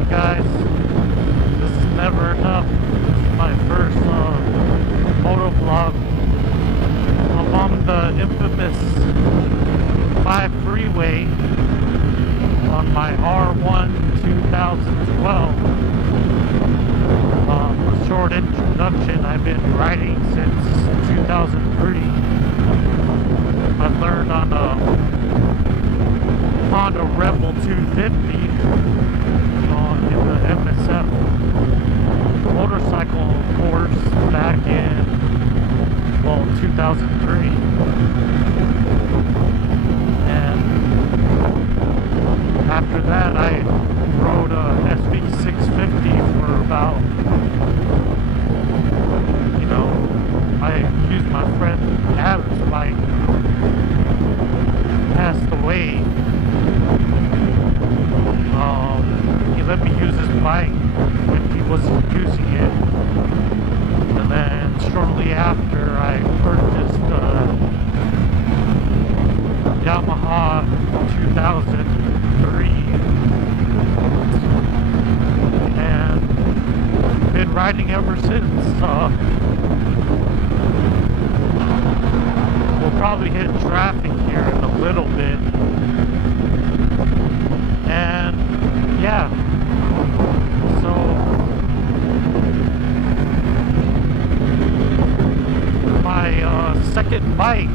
Hi guys, this is NeverEnuff. This is my first moto vlog. I'm on the infamous 5 freeway on my R1 2012. A short introduction, I've been riding since 2003. I learned on a Honda Rebel 250 in the MSF motorcycle course back in, well, 2003. And after that I rode a SV650 for about, I used my friend Adam's bike. Passed away. He let me use his bike when he wasn't using it, and then shortly after I purchased Yamaha 2003 and been riding ever since. We'll probably hit traffic here in a little bit. And yeah, so my second bike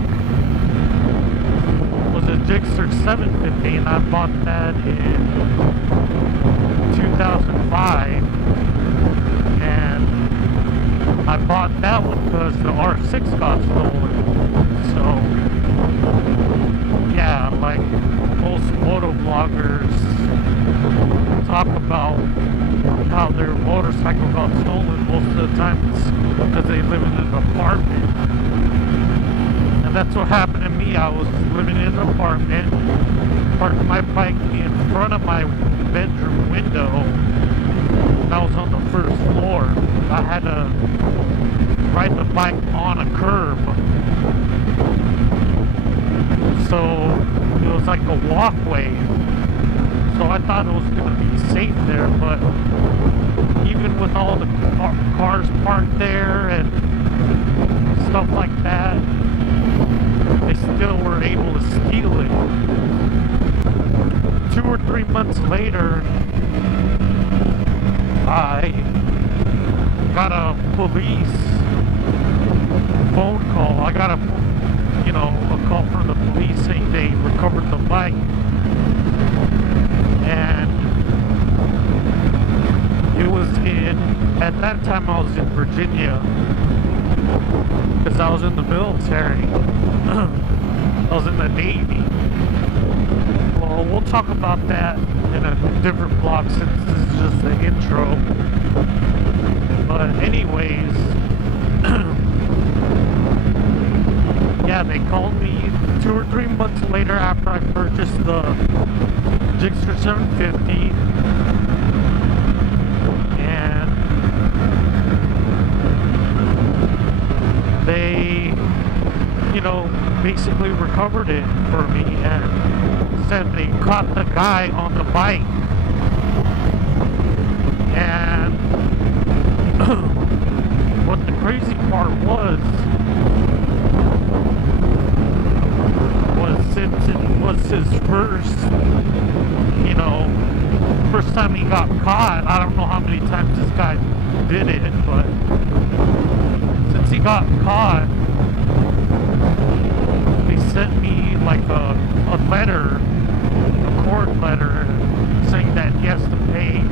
was a Gixxer 750, and I bought that in 2005. And I bought that one because the R6 got stolen. So yeah, like most moto vloggers talk about how their motorcycle got stolen, most of the time it's because they live in an apartment. And that's what happened to me. I was living in an apartment, parked my bike in front of my bedroom window, and I was on the first floor. I had to ride the bike on a curb, so it was like a walkway. So I thought it was going to be safe there, but even with all the cars parked there and stuff like that, they still were able to steal it. 2 or 3 months later, I got a police phone call. I got a call from the police saying they recovered the bike. And it was at that time I was in Virginia, because I was in the military. I was in the Navy. Well, we'll talk about that in a different vlog since this is just the intro. But anyways, yeah, they called me 2 or 3 months later after I purchased the Gixxer 750, and they, basically recovered it for me and said they caught the guy on the bike. And what the crazy part was since it was his first time he got caught. I don't know how many times this guy did it, but since he got caught, they sent me like a letter, a court letter, saying that he has to pay,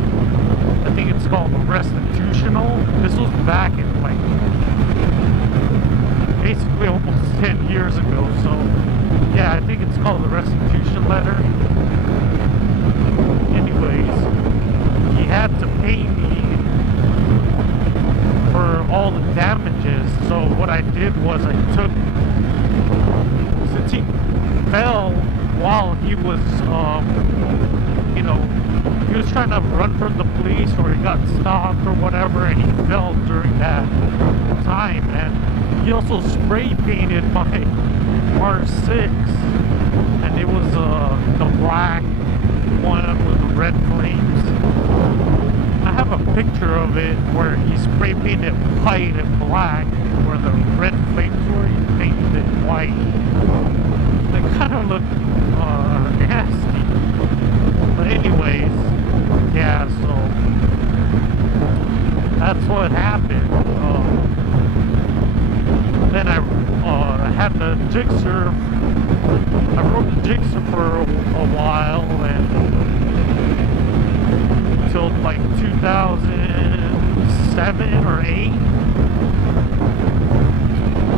I think it's called restitutional. This was back in basically almost 10 years ago, so yeah, I think it's called the restitution letter. Anyways, he had to pay me for all the damages. So what I did was I took, since he fell while he was, he was trying to run from the police, or he got stopped or whatever, and he fell during that time. And he also spray painted my R6, and it was the black one with the red flames. picture of it where he spray painted white and black, where the red flames were, he painted it white. It kind of looked nasty. But anyways, yeah, so that's what happened. Then I had the jigsaw. I rode the jigsaw for a while, and until like 2007 or 8.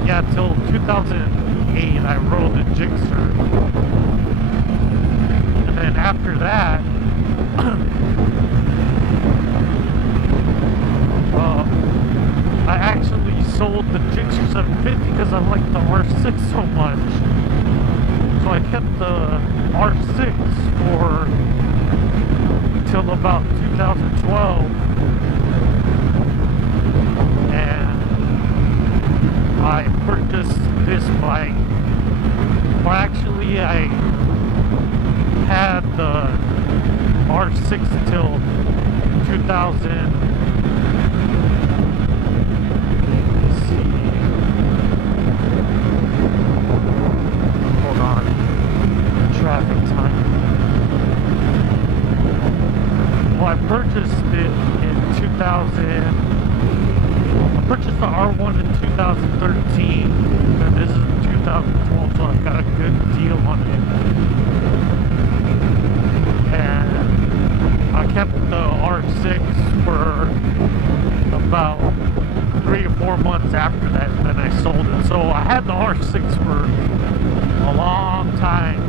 Yeah, till 2008 I rode the jigsaw. And then after that, I actually sold the Jigsaw 750 because I liked the R6 so much. So I kept the R6 for till about 2012, and I purchased this bike. Well, actually, I had the R6 till 2000. Traffic time. Well, I purchased it in 2000. I purchased the R1 in 2013, and this is 2012, so I got a good deal on it. And I kept the R6 for about 3 or 4 months after that, and then I sold it. So I had the R6 for a long time.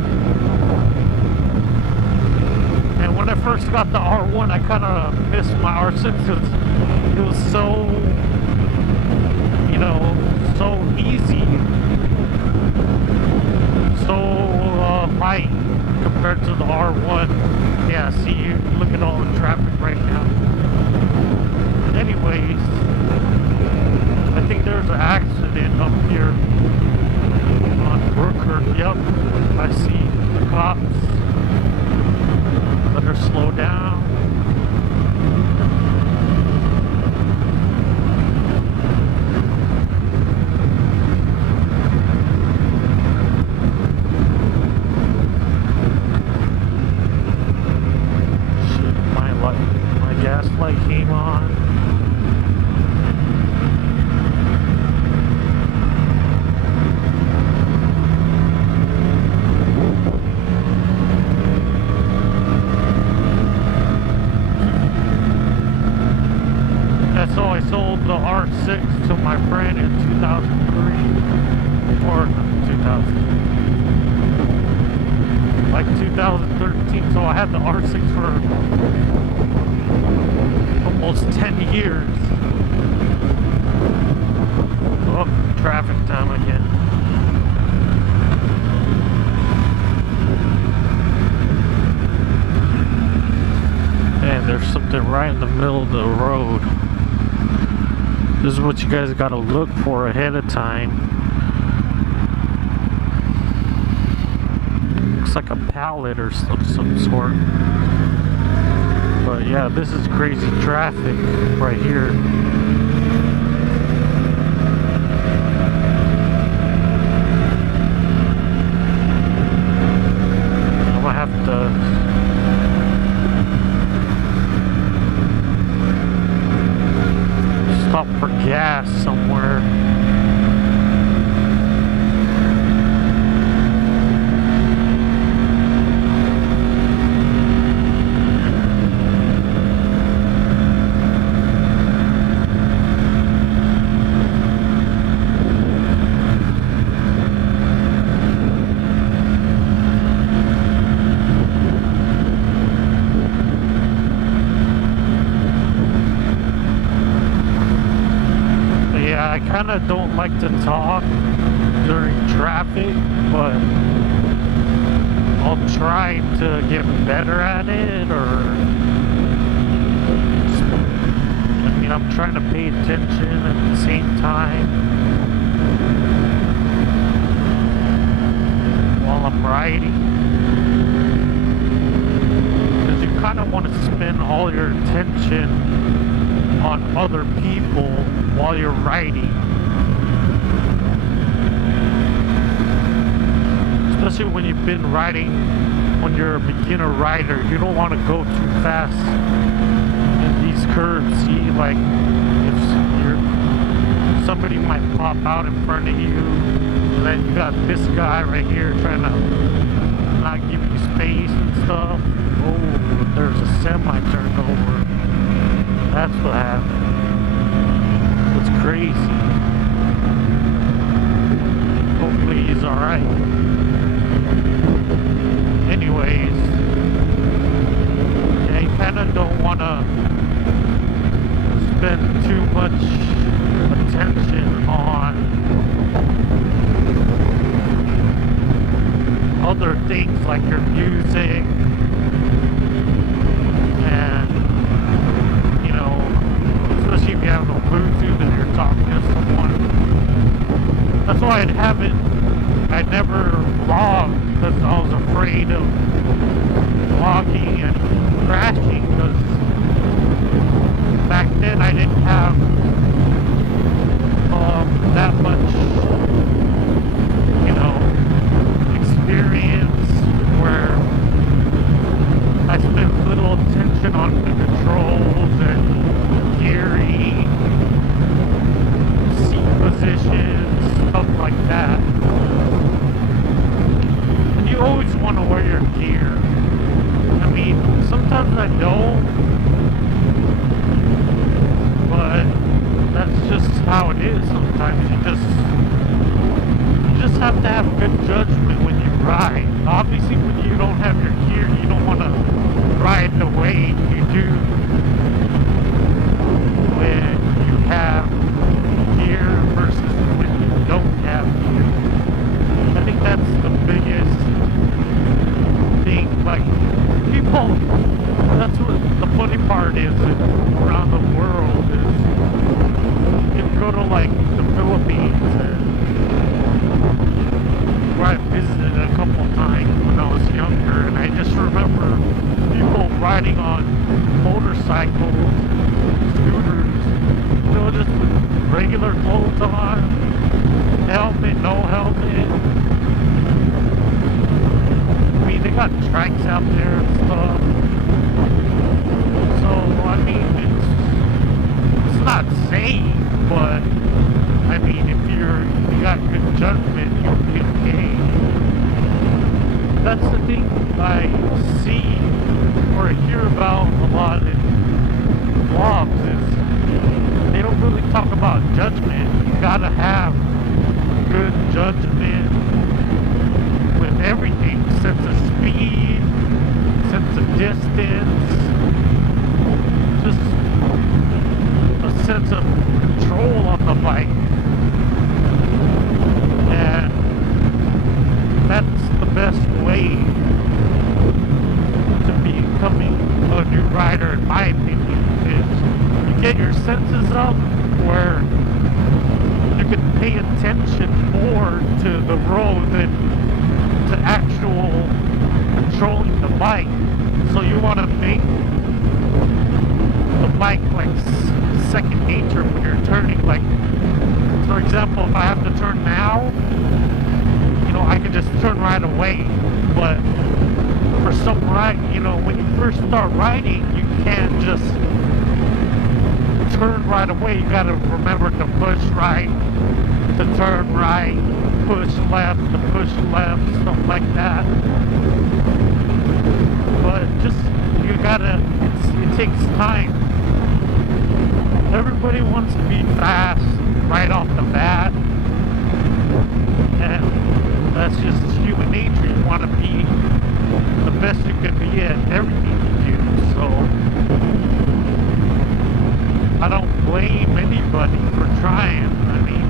And when I first got the R1, I kind of missed my R6 because it was so, you know, so easy, so light compared to the R1. Yeah, see, you look at all the traffic right now. Anyways, I think there's an accident up here on Brooker. Yep, I see the cops. Better slow down. Shit, my gas light came on. So I sold the R6 to my friend in 2003, or 2000, like 2013. So I had the R6 for almost 10 years. Oh, traffic time again. And there's something right in the middle of the road. This is what you guys gotta look for ahead of time. Looks like a pallet or some sort. But yeah, this is crazy traffic right here. I'm gonna have to stop for gas somewhere. I kind of don't like to talk during traffic, but I'll try to get better at it, or I mean, I'm trying to pay attention at the same time while I'm riding, because you kind of want to spend all your attention on other people while you're riding. Especially when you've been riding, when you're a beginner rider, you don't want to go too fast in these curves. See, like, if somebody might pop out in front of you, and then you got this guy right here trying to not give you space and stuff. Oh, there's a semi turned over. That's what happened. It's crazy. Hopefully he's alright. Anyways, yeah, you kind of don't want to spend too much attention on other things like your music and, you know, especially if you have no Bluetooth and you're talking to someone. That's why I never vlogged, because I was afraid of vlogging and crashing, because back then I didn't have that much, you know, experience where I spent little attention on the controls and gearing, seat positions, stuff like that. And you always want to wear your gear. I mean, sometimes I don't, but that's just how it is. Sometimes you just have to have good judgment when you ride. Obviously, when you don't have your gear, you don't want to ride the way you do when you have gear versus when you don't have gear. I think that's the biggest thing. Like, people, that's what the funny part is around the world is, you go to like the Philippines, and where I visited a couple times when I was younger, and I just remember people riding on motorcycles, scooters, you know, just with regular clothes on, helmet, no helmet. I mean, they got trikes out there and stuff. So, I mean, it's not safe, but I mean, if you got good judgment, you'll be okay. That's the thing I see or hear about a lot in vlogs is they don't really talk about judgment. You gotta have good judgment with everything. Sense of speed, sense of distance, just a sense of control on the bike. And that's the best way to becoming a new rider, in my opinion, is you get your senses up where you can pay attention more to the road than to actual controlling the bike. So you want to make the bike like second nature when you're turning. Like, for example, if I have to turn now, you know, I can just turn right away. But for some ride, you know, when you first start riding, you can't just turn right away. You gotta remember to push right, to turn right, push left, to push left, stuff like that. But just, you gotta, it takes time. Everybody wants to be fast right off the bat, and that's just human nature. You want to be the best you can be at everything you do. So I don't blame anybody for trying. I mean,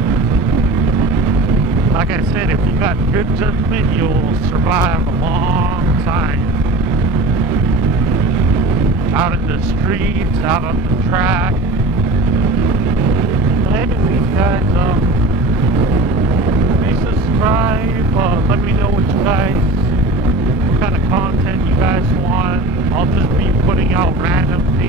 like I said, if you got good judgment, you'll survive a long time out in the streets, out on the track. Anyways, guys, please subscribe. Let me know what you guys what kind of content you guys want. I'll just be putting out random things